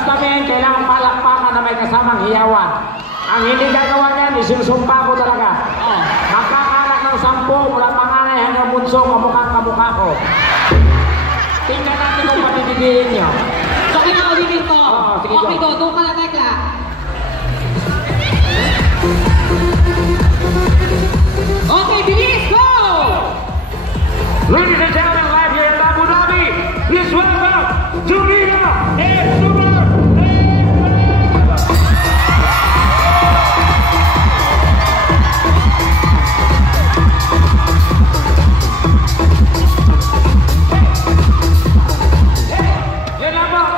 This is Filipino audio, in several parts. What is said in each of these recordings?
Sabihin, kailangan palakpakan na may kasamang hiyawan. Ang hindi gagawa niyan, isinusumpa ko talaga. Magkakanak ng 10 mula panganay hanggang bunso, kamukha ko. Tingnan natin kung patitigilin niyo. So, kinaulitin ko. Okay, go. Doon ka na, Tekla. Okay, bilis, go! Ladies and gentlemen, live here in Abu Dhabi, please welcome Jumina and Super.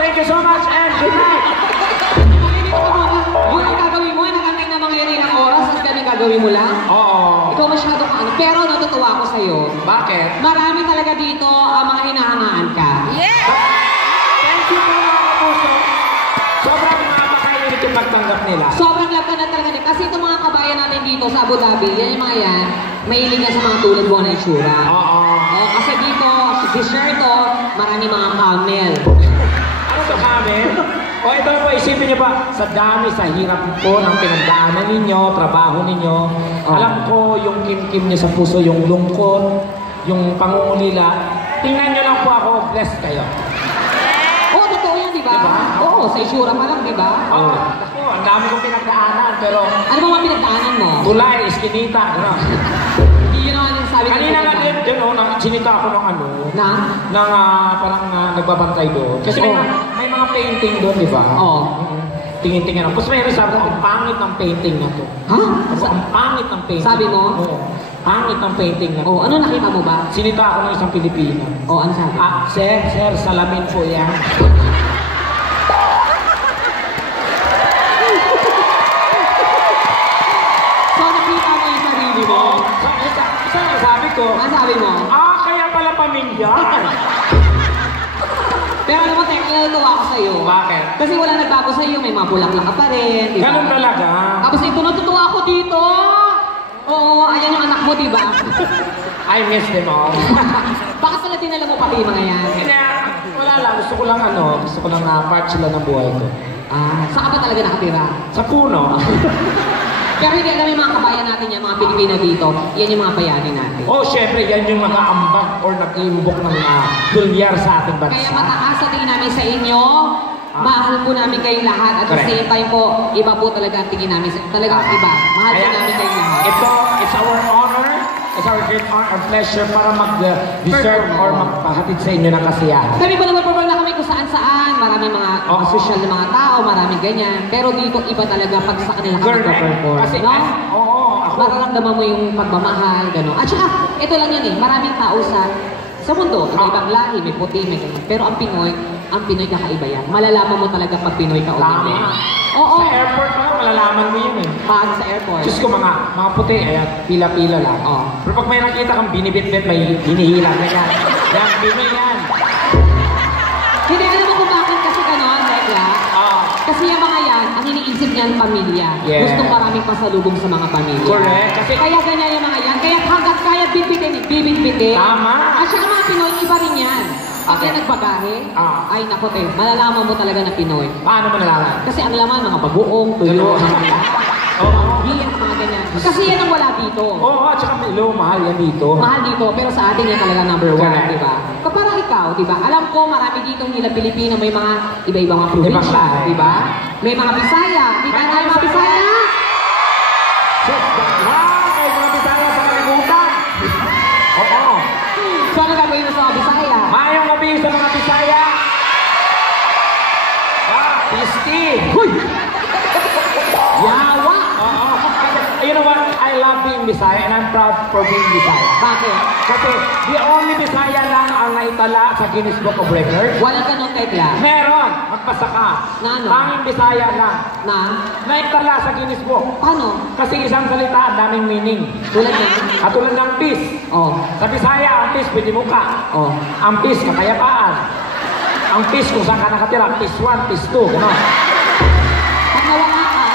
Thank you so much and good night. Yun ang gagawin mo, nakantay na mga yari ng oras at ganun gagawin mo lang? Oo. Ikaw masyado ka ano. Pero natutuwa ako sa'yo. Bakit? Marami talaga dito ang mga hinahangaan ka. Yeah! Thank you po mga kapuso. Sobrang nakapakainit yung pagtanggap nila. Sobrang love ka na talaga nila. Kasi itong mga kabayan natin dito sa Abu Dhabi, yan yung mga yan, mahilig na sa mga tulad mo na itsura. Oo. Kasi dito, si Sherto, marami mga camel. Ano sa camel? O ito po, isipin niyo pa, sa dami, sa hirap po ng pinagdaanan ninyo, trabaho ninyo. Alam ko yung kim-kim niyo sa puso, yung lungkot, yung pangungulila. Tingnan niyo lang po ako, blessed kayo. Oo, totoo yan, di ba? Diba? Oo, sa itsura pa lang, di ba? Oo. Ako, ang dami kong pinagdaanan, pero... Ano ba mga pinagdaanan mo? Tulay, iskinita, gano'n. Yun ang sabi ko. Kanina nga din, sinita ako ng ano, parang nagbabantay doon. Kasi may mga painting doon, di ba? Oo. Tingin-tingin ako. Tapos mayroon sabi ko, ang pangit ng painting na to. Ha? Ang pangit ng painting. Sabi mo? Oo. Pangit ng painting na to. Oo, ano nakita mo ba? Sinita ako ng isang Pilipino. Oo, ano sabi? Sir, salamin po yan. So, nakita mo yung sarili mo? Sabi ko, Ano sabi mo? kaya pala pamilya. Pero alam mo, Tek, natutuwa ako sa'yo. Bakit? Kasi wala nagbago sa'yo, may mga bulaklak ka pa rin, di ba? Ganun talaga. Tapos ito, natutuwa ako dito. Oo, ayan yung anak mo, di ba? I miss them all. Baka pala dinala mo pati yung mga yan. Kaya, wala lang. Gusto ko lang part sila ng buhay ko. Saan ka ba talaga nakatira? Sa puno. Pero hindi alam yung mga kabayan natin yan, mga Pilipina dito, yan yung mga bayani natin. Oh, syempre, yan yung mga ambag or nag-imbok ng dolyar sa ating bansa. Kaya mataas sa tingin namin sa inyo, mahal po namin kayong lahat. At the same time po, iba po talaga ang tingin namin. Talagang iba. Mahal po namin kayong lahat. It's our honor, it's our great honor and pleasure para mag-deserve or magpahatid sa inyo ng kasiyahan. Kami po naman na kami kung saan-saan. Maraming mga social na mga tao, maraming ganyan. Pero dito, iba talaga pag sa kanila ka mag-perform. Kasi, mararamdaman mo yung pagmamahal, gano'n. At saka, ito lang yan maraming tao sa mundo, may ibang lahi, may puti, may gano'n. Pero ang Pinoy kakaiba yan. Malalaman mo talaga pag Pinoy ka o hindi. Oo. Sa airport pa, malalaman mo yun Pag sa airport. Diyos ko, mga puti, ayan, pila-pila lang. Pero pag may nakita kang binibit-bit, may hinihila na yan. Yan, Pinoy yan. Hindi, alam mo kung bakit kasi gano'n, Tekla? Kasi yung mga yan, ang iniisip niyan pamilya. Yeah. Gustong maraming pasalubong sa mga pamilya. Correct. Kasi kaya ganyan yung mga yan. Kaya hanggat kaya bibit-bitin. Tama. At saka mga Pinoy, iba rin yan. Pag yan nagbagahe, ay naku, malalaman mo talaga na Pinoy. Paano mo nalaman? Kasi ang laman, mga bagoong, tuyo, mga beans, mga ganyan. Kasi yan ang wala dito. Oo, at saka mahal yan dito. Mahal dito, pero sa atin yan talaga number 1, Correct. di ba? Parang ikaw, di ba? Alam ko, marami dito nila Pilipino, may mga iba-ibang mga probinsya, di ba? May mga Bisaya, di ba? May mga Bisaya? May mga Bisaya sa kalimutan. Oo. So, ano gagawin mo sa mga Bisaya? Mayong gabi sa mga Bisaya. Pisti. Huy! Yawa! You know what? I love being Bisaya and I'm proud for being Bisaya. Bakit? Kasi the only Bisaya lang ang naitala sa Guinness Book of Records. Walang ganun, Tekla. Meron! Magpasa ka. Na ano? Tanging Bisaya lang. Na? Naitala sa Guinness Book. Paano? Kasi isang salita, ang daming meaning. Tulad niya? Katulad ng peace. Sa Bisaya, ang peace, pwede muka. Ang peace, kapayapaan. Ang peace, kung saan ka nakatira, peace 1, peace 2, gano'n. Pag nawala ka,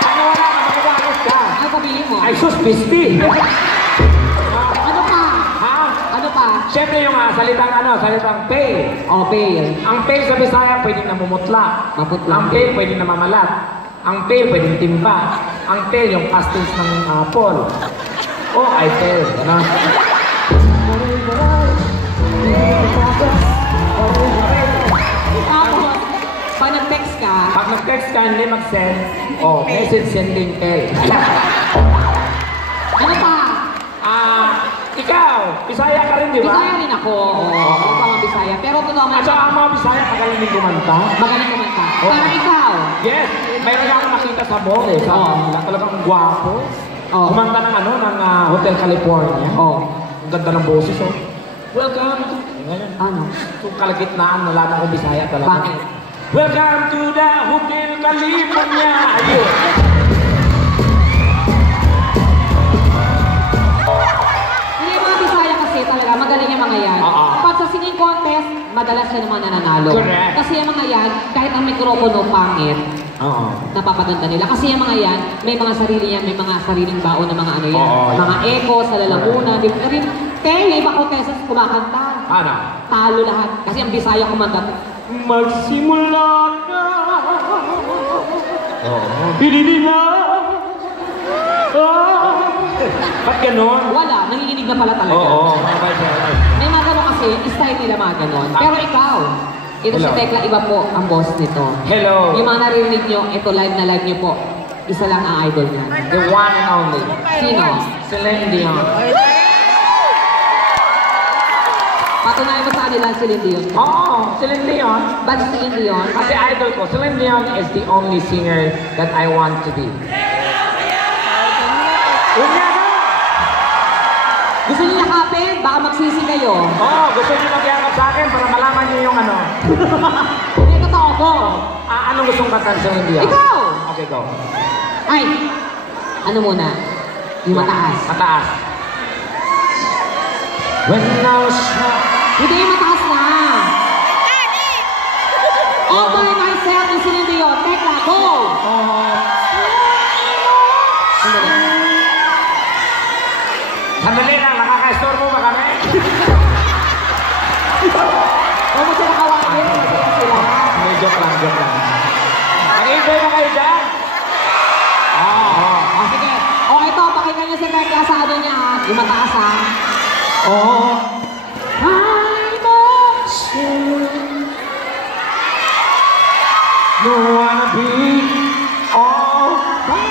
Pag nawala ka, makagalit ka. ano sabihin mo? Ay, sus, pisti. Ano pa? Ha? Ano pa? Siyempre yung salitang pale. Oh, pale. Ang pale sa Bisaya pwedeng namumutla. Maputla. Ang pale pwedeng namamalat. Ang pale pwedeng timba. Ang pale yung past tense ng Paul. Oh, I pale. Ano? Tapos, pag nag-text ka, Pag nag-text ka, hindi mag-send. Oh, message sending pale. ano pa? Ikaw, Bisaya ka rin, di ba? Bisaya rin ako. Oo, ako pa mga Bisaya. Pero totoo nga, At saka ang mga Bisaya, magaling din kumanta. magaling kumanta. Oo. Parang ikaw. Yes, mayroon akong nakita sa mall eh. Sa Oo. talagang gwapo. Oo. Kumanta ng Hotel California. Oh, Ang ganda ng boses, oh. Welcome to... Ganyan. ano? Itong kalagitnaan, nalaman ko Bisaya talaga. Bakit? Welcome to the Hotel California. Ayun. Hindi, mga Bisaya kasi talaga, magaling yung mga yan. Oo. Pag sa singing contest, madalas yan naman nananalo. Correct. Kasi yung mga yan, kahit ang mikropono pangit, Oo. napapaganda nila. Kasi yung mga yan, may mga sarili yan, may mga sariling baon na mga ano yan. Oo, mga echo sa lalamunan. Di ba rin? Kaya iba contestants kumakanta. Ano? Talo lahat. Kasi ang Bisaya kumanta. Magsimula na. Oo. Hindi na. Ba't ganon? Wala, nanginginig na pala talaga. Oo. May mga ganun kasi, style nila mga ganun. Pero ikaw, ito si Hello. Tekla, iba po ang boss nito. Hello. Yung mga naririnig nyo, ito live na live nyo po. Isa lang ang idol niya. The one and only. Sino? Celine Dion. Patunayan mo sa kanila si Celine Dion. Oo, Celine Dion. Ba't si Celine Dion? Kasi idol ko, Celine Dion is the only singer that I want to be. Huwag nga na! Gusto niyo yakapin? Baka magsisi kayo. Oo, gusto niyo magyakap sa akin para malaman niyo yung ano. Hindi, totoo ko. Anong gustong kanta ng Celine Dion? Ikaw! Okay, go. Ay! Ano muna? Yung mataas. Mataas. When I was young. Hindi, mataas na. All by myself ni Celine Dion. Tekla, go! Sandali lang, nakaka-store mo ba kami? Huwag mo sila kawagin. Masaya sila. May joke lang. Nag-enjoy na kayo dyan? Oo. O, sige. O, ito, pakinggan niyo si Tekla sa ano niya, ha? Yung mataas, ha? Oo. No wanna be all by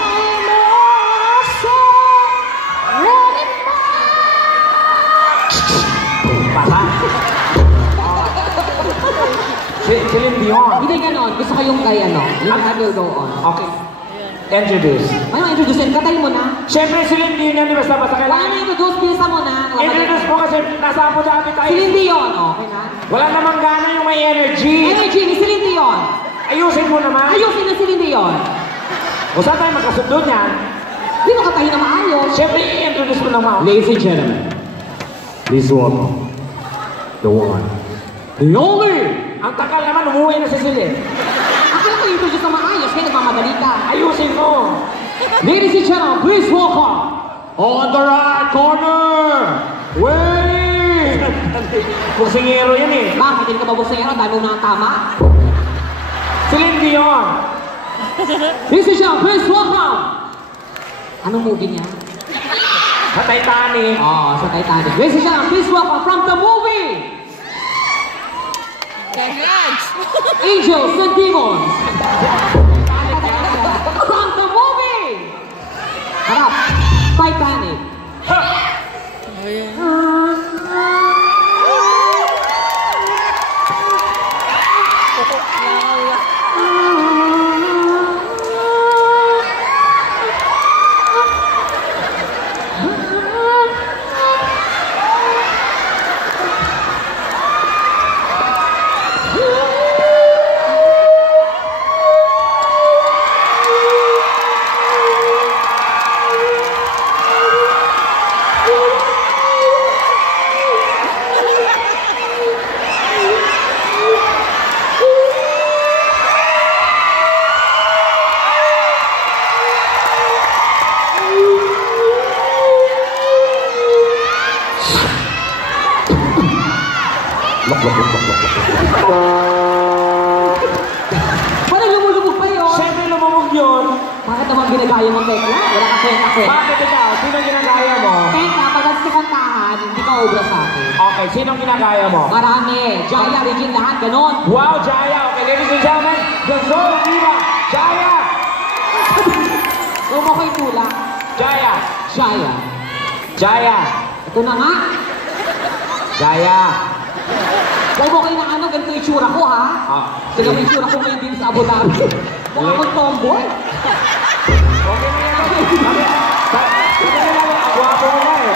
myself anymore. Pata. Celine Dion. Hindi ganon. Gusto ko yung kay ano. Yung I will go on. Okay. Introduce. Ano, introducein? Katayin mo na. Siyempre, Celine Dion yan, di basta-basta Wala kailangan. na introduce. Bisa mo na. Introduce mo kasi nasa Abu Dhabi tayo. Celine Dion. Okay na. Wala namang gana yung may energy. Energy ni Celine Dion. Ayusin mo naman. Ayusin na Celine Dion. Kung saan tayo magkasundo niyan, Hindi mo katayin na maayos. siyempre, i-introduce mo naman. Ladies and gentlemen, please welcome the one, the only. Ang tagal naman, umuwi na si Celine. Akala ko introduce na maayos. Kaya nagmamadali ka. Ayusin mo. Ladies and gentlemen, please welcome on the right corner, Wayne. Kusingero yan eh. Bakit hindi ka ba busero? Dami mo na tama. Celine Dion. Ladies and gentlemen, please welcome. Anong movie niya? Sa Titanic. Oo, sa Titanic. Ladies and gentlemen, please welcome from the movie Angels and Demons. From the movie! Harap. Titanic. naman ginagaya mo, Tekla. Wala ka kwenta-kwenta. Bakit ikaw? Sino ginagaya mo? Tekla, pag sa kantahan, hindi ka obra sa akin. Okay, sino ginagaya mo? Marami. Jaya, Regine, lahat, ganon. Wow, Jaya! Okay, ladies and gentlemen, the Soul Diva, Jaya! Huwag mo ko itulak. Jaya! Jaya. Jaya! Ito na nga. Jaya! Huwag mo kayo na ano, ganito yung itsura ko, ha? Sige, may itsura ko ngayon din sa Abu Dhabi. Mukha akong tomboy. Okay na yan. Sabi nila, gwapo mo nga eh.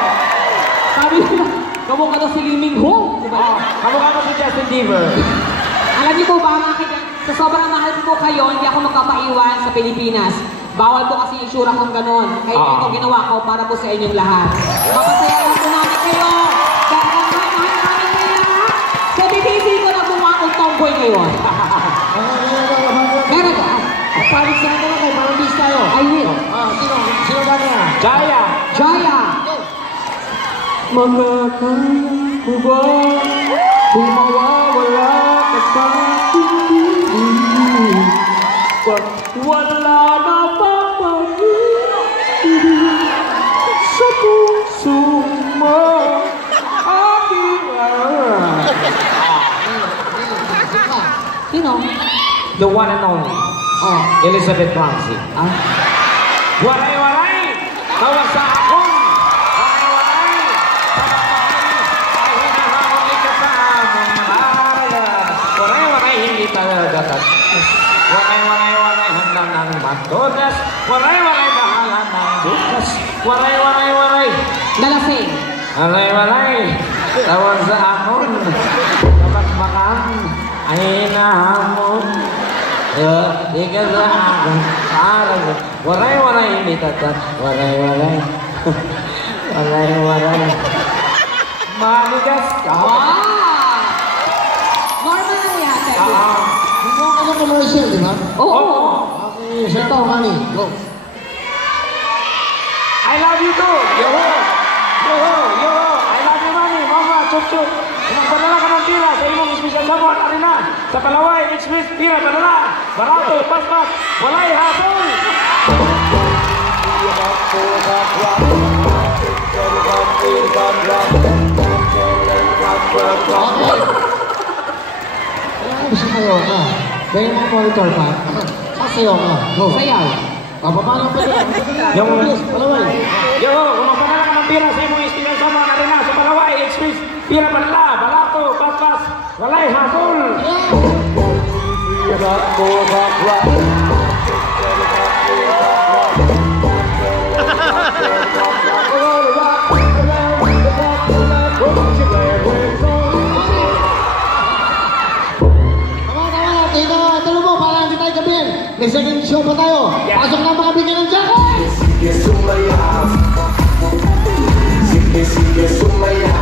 Sabi nila, kamukha daw si Lee Min Ho. Diba? Kamukha mo si Justin Bieber. Alam niyo po ba, sa sobrang mahal ko po kayo, hindi ako magpapaiwan sa Pilipinas. Bawal po kasi yung itsura kong ganon. Kaya ito ginawa ko para po sa inyong lahat. Mapasaya lang po namin kayo. Dahil mahal namin kayo lahat. Sa BBC ko na gumawa akong tomboy ngayon. Meron ka? Palit sa akin ako, parang bis tayo. I will. Sino ba niya? Jaya! Jaya! Malakang ko ba kung mawawala ka sa piling? Pag wala na papag-ibig sa puso mo, aking Sino? The one and only. Oh. Elizabeth Ramsey. Ah? Waray-waray! Tawag sa akong! Waray-waray! Sa mahal ay hinahamon ikasama mahala. Waray-waray hindi talaga tatas. Waray-waray-waray handang ng matodas. Waray-waray bahala ng bukas. Waray-waray-waray! Nalasing. Waray-waray! Tawag sa akong! Kapag makang ay hinahamon. Ika sa akin, parang waray-waray hindi tatat, waray-waray, waray-waray. Manigas ka. Wow! Normal lang yata. Hindi mo ano commercial, di ba? Oo. Okay, Chef Manny, go. I love you too. Yo-ho. Yo-ho. Yo-ho. I love you, Manny. Mama, chup-chup. Magpadala ka ng tira sa imong special sabon. Ari na. Sa Palaway, Express, tira, padala. Barato, pas-pas. Walay hapon. Okay. Sasayaw ka. Dahil mga monitor pa. Sasayaw ka. Go. Sayaw. Paano pa yun? Yung- Palaway. Yo-ho. Kung magpadala ka ng tira sa imong special sabon. Ari na. Sa Palaway, Express, tira, padala. Barato, pas-pas. Walay hapon. Tama. Ito mo, para hindi tayo gabihin. May second show pa tayo. Pasok na mga bigyan ng jacket! Sige sumaya, sige sumaya.